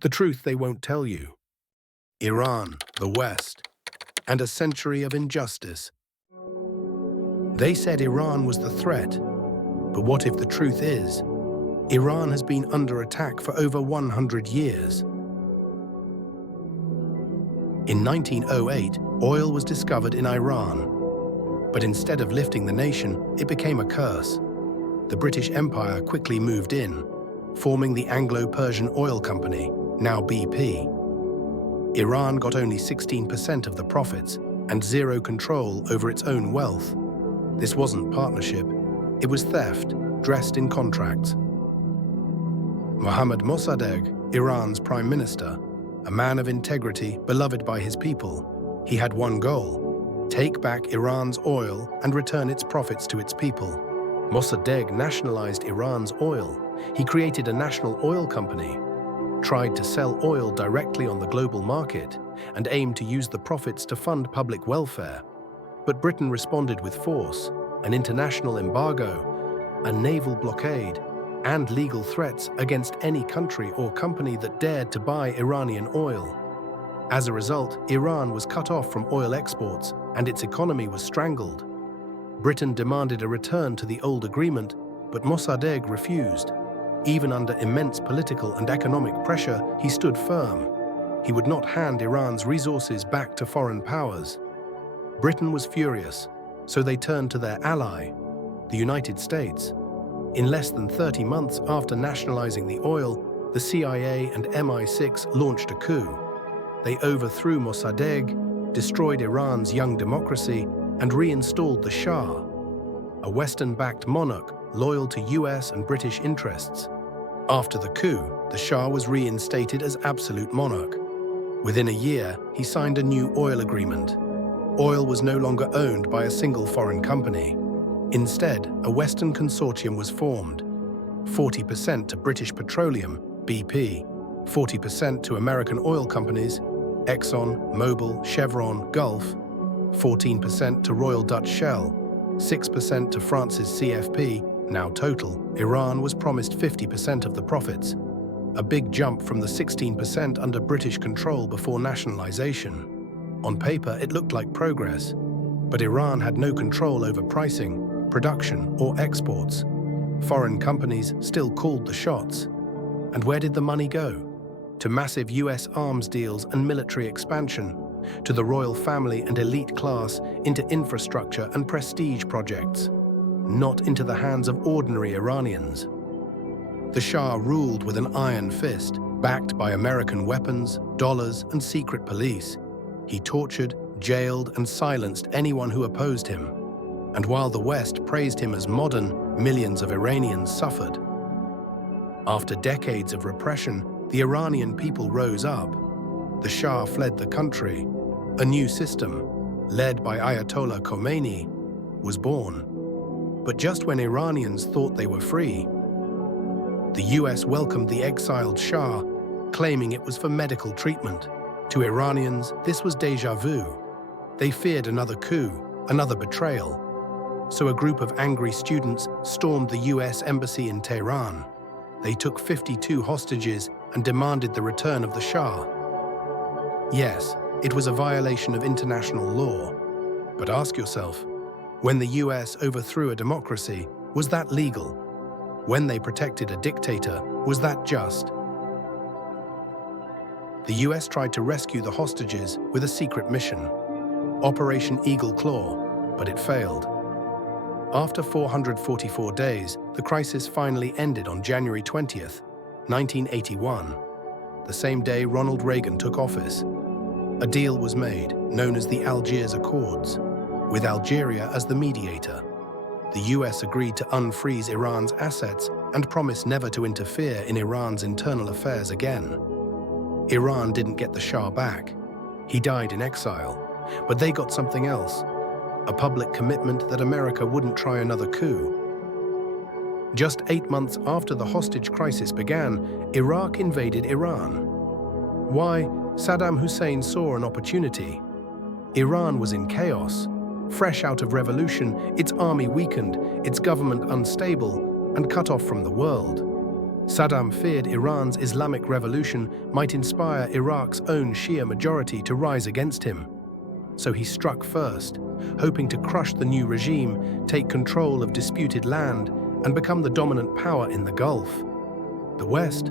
The truth they won't tell you. Iran, the West, and a century of injustice. They said Iran was the threat, but what if the truth is, Iran has been under attack for over 100 years? In 1908, oil was discovered in Iran, but instead of lifting the nation, it became a curse. The British Empire quickly moved in, forming the Anglo-Persian Oil Company, now BP. Iran got only 16% of the profits and zero control over its own wealth. This wasn't partnership, it was theft, dressed in contracts. Mohammad Mossadegh, Iran's prime minister, a man of integrity, beloved by his people, he had one goal: take back Iran's oil and return its profits to its people. Mossadegh nationalized Iran's oil. He created a national oil company, tried to sell oil directly on the global market, and aimed to use the profits to fund public welfare. But Britain responded with force, an international embargo, a naval blockade, and legal threats against any country or company that dared to buy Iranian oil. As a result, Iran was cut off from oil exports and its economy was strangled. Britain demanded a return to the old agreement, but Mossadegh refused. Even under immense political and economic pressure, he stood firm. He would not hand Iran's resources back to foreign powers. Britain was furious, so they turned to their ally, the United States. In less than 30 months after nationalizing the oil, the CIA and MI6 launched a coup. They overthrew Mossadegh, destroyed Iran's young democracy, and reinstalled the Shah, a Western-backed monarch loyal to US and British interests. After the coup, the Shah was reinstated as absolute monarch. Within a year, he signed a new oil agreement. Oil was no longer owned by a single foreign company. Instead, a Western consortium was formed. 40% to British Petroleum, BP, 40% to American oil companies, Exxon, Mobil, Chevron, Gulf, 14% to Royal Dutch Shell, 6% to France's CFP. Now Total, Iran was promised 50% of the profits, a big jump from the 16% under British control before nationalization. On paper, it looked like progress, but Iran had no control over pricing, production, or exports. Foreign companies still called the shots. And where did the money go? To massive US arms deals and military expansion, to the royal family and elite class, into infrastructure and prestige projects, not into the hands of ordinary Iranians. The Shah ruled with an iron fist, backed by American weapons, dollars, and secret police. He tortured, jailed, and silenced anyone who opposed him. And while the West praised him as modern, millions of Iranians suffered. After decades of repression, the Iranian people rose up. The Shah fled the country. A new system, led by Ayatollah Khomeini, was born. But just when Iranians thought they were free, the US welcomed the exiled Shah, claiming it was for medical treatment. To Iranians, this was déjà vu. They feared another coup, another betrayal. So a group of angry students stormed the US embassy in Tehran. They took 52 hostages and demanded the return of the Shah. Yes, it was a violation of international law. But ask yourself, when the US overthrew a democracy, was that legal? When they protected a dictator, was that just? The US tried to rescue the hostages with a secret mission, Operation Eagle Claw, but it failed. After 444 days, the crisis finally ended on January 20th, 1981, the same day Ronald Reagan took office. A deal was made, known as the Algiers Accords, with Algeria as the mediator. The US agreed to unfreeze Iran's assets and promised never to interfere in Iran's internal affairs again. Iran didn't get the Shah back. He died in exile, but they got something else, a public commitment that America wouldn't try another coup. Just 8 months after the hostage crisis began, Iraq invaded Iran. Why? Saddam Hussein saw an opportunity. Iran was in chaos, fresh out of revolution, its army weakened, its government unstable, and cut off from the world. Saddam feared Iran's Islamic Revolution might inspire Iraq's own Shia majority to rise against him. So he struck first, hoping to crush the new regime, take control of disputed land, and become the dominant power in the Gulf. The West?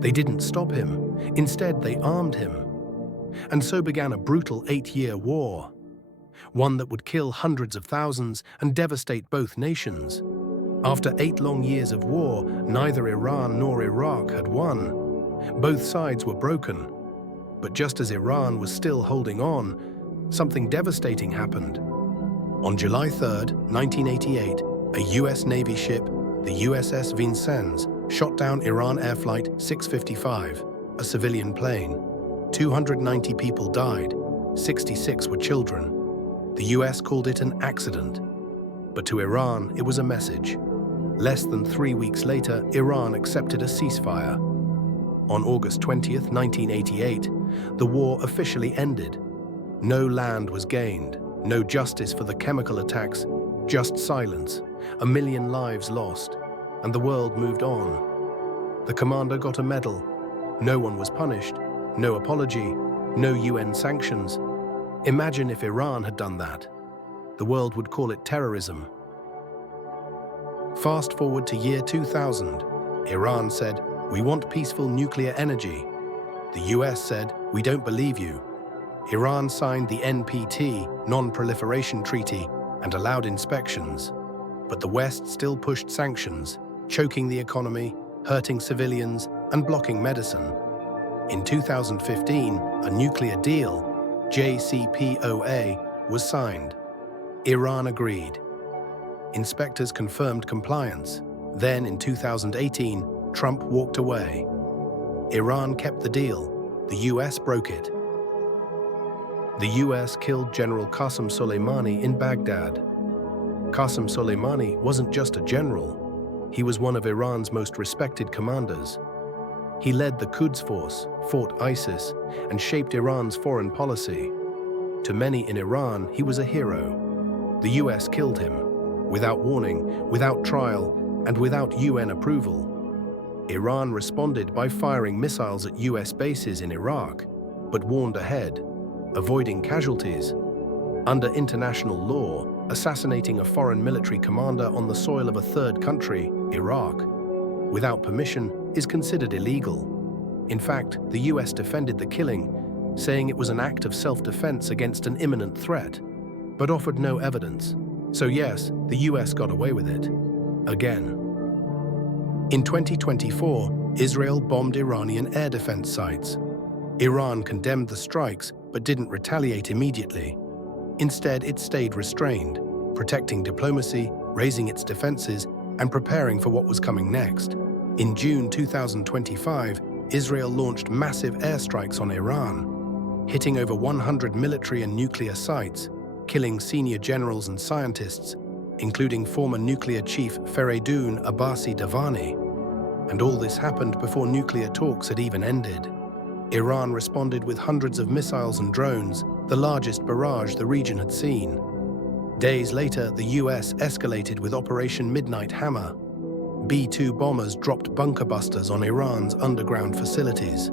They didn't stop him. Instead, they armed him. And so began a brutal 8-year war, one that would kill hundreds of thousands and devastate both nations. After 8 long years of war, neither Iran nor Iraq had won. Both sides were broken. But just as Iran was still holding on, something devastating happened. On July 3, 1988, a U.S. Navy ship, the USS Vincennes, shot down Iran Air Flight 655, a civilian plane. 290 people died, 66 were children. The US called it an accident. But to Iran, it was a message. Less than 3 weeks later, Iran accepted a ceasefire. On August 20, 1988, the war officially ended. No land was gained, no justice for the chemical attacks, just silence, 1 million lives lost, and the world moved on. The commander got a medal. No one was punished, no apology, no UN sanctions. Imagine if Iran had done that. The world would call it terrorism. Fast forward to year 2000. Iran said, "We want peaceful nuclear energy." The US said, "We don't believe you." Iran signed the NPT, Non-Proliferation Treaty, and allowed inspections. But the West still pushed sanctions, choking the economy, hurting civilians, and blocking medicine. In 2015, a nuclear deal, JCPOA, was signed. Iran agreed. Inspectors confirmed compliance. Then, in 2018, Trump walked away. Iran kept the deal. The US broke it. The US killed General Qasem Soleimani in Baghdad. Qasem Soleimani wasn't just a general. He was one of Iran's most respected commanders. He led the Quds Force, fought ISIS, and shaped Iran's foreign policy. To many in Iran, he was a hero. The US killed him, without warning, without trial, and without UN approval. Iran responded by firing missiles at US bases in Iraq, but warned ahead, avoiding casualties. Under international law, assassinating a foreign military commander on the soil of a third country, Iraq, without permission is considered illegal. In fact, the US defended the killing, saying it was an act of self-defense against an imminent threat, but offered no evidence. So yes, the US got away with it. Again. In 2024, Israel bombed Iranian air defense sites. Iran condemned the strikes, but didn't retaliate immediately. Instead, it stayed restrained, protecting diplomacy, raising its defenses, and preparing for what was coming next. In June 2025, Israel launched massive airstrikes on Iran, hitting over 100 military and nuclear sites, killing senior generals and scientists, including former nuclear chief Feridun Abbasi Davani. And all this happened before nuclear talks had even ended. Iran responded with hundreds of missiles and drones, the largest barrage the region had seen. Days later, the US escalated with Operation Midnight Hammer. B-2 bombers dropped bunker busters on Iran's underground facilities.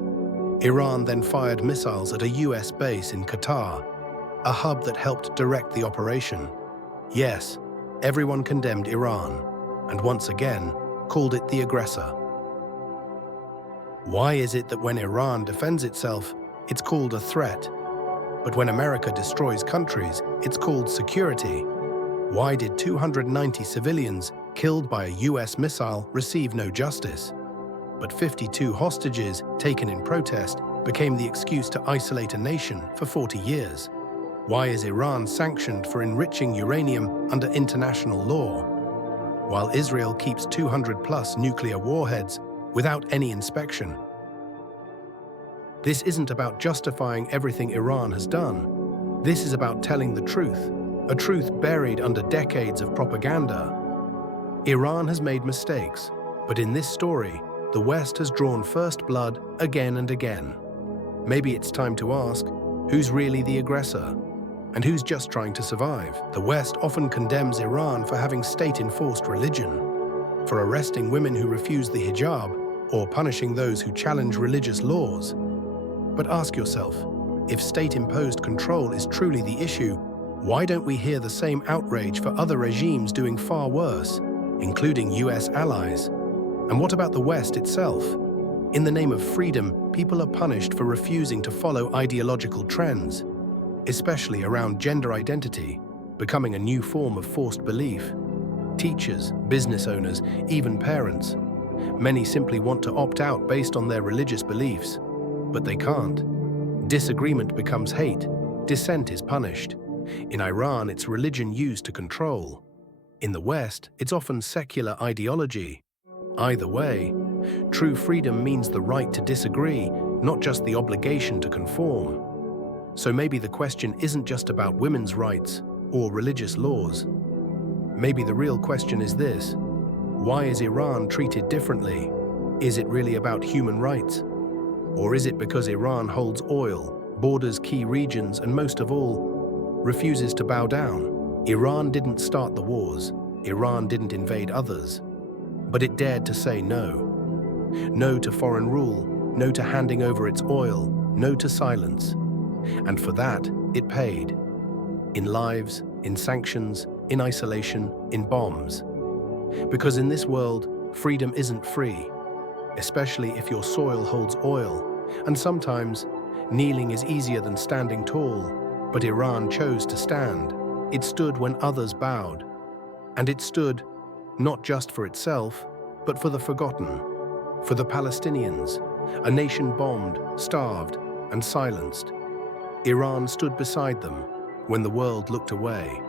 Iran then fired missiles at a US base in Qatar, a hub that helped direct the operation. Yes, everyone condemned Iran, and once again, called it the aggressor. Why is it that when Iran defends itself, it's called a threat, but when America destroys countries, it's called security? Why did 290 civilians killed by a US missile receive no justice? But 52 hostages taken in protest became the excuse to isolate a nation for 40 years. Why is Iran sanctioned for enriching uranium under international law, while Israel keeps 200+ nuclear warheads without any inspection? This isn't about justifying everything Iran has done. This is about telling the truth, a truth buried under decades of propaganda. Iran has made mistakes, but in this story, the West has drawn first blood again and again. Maybe it's time to ask, who's really the aggressor? And who's just trying to survive? The West often condemns Iran for having state-enforced religion, for arresting women who refuse the hijab, or punishing those who challenge religious laws. But ask yourself, if state-imposed control is truly the issue, why don't we hear the same outrage for other regimes doing far worse, including US allies? And what about the West itself? In the name of freedom, people are punished for refusing to follow ideological trends, especially around gender identity, becoming a new form of forced belief. Teachers, business owners, even parents. Many simply want to opt out based on their religious beliefs, but they can't. Disagreement becomes hate. Dissent is punished. In Iran, it's religion used to control. In the West, it's often secular ideology. Either way, true freedom means the right to disagree, not just the obligation to conform. So maybe the question isn't just about women's rights or religious laws. Maybe the real question is this: why is Iran treated differently? Is it really about human rights? Or is it because Iran holds oil, borders key regions, and most of all, refuses to bow down? Iran didn't start the wars. Iran didn't invade others. But it dared to say no. No to foreign rule, no to handing over its oil, no to silence. And for that, it paid. In lives, in sanctions, in isolation, in bombs. Because in this world, freedom isn't free, especially if your soil holds oil. And sometimes, kneeling is easier than standing tall. But Iran chose to stand. It stood when others bowed. And it stood not just for itself, but for the forgotten, for the Palestinians, a nation bombed, starved, and silenced. Iran stood beside them when the world looked away.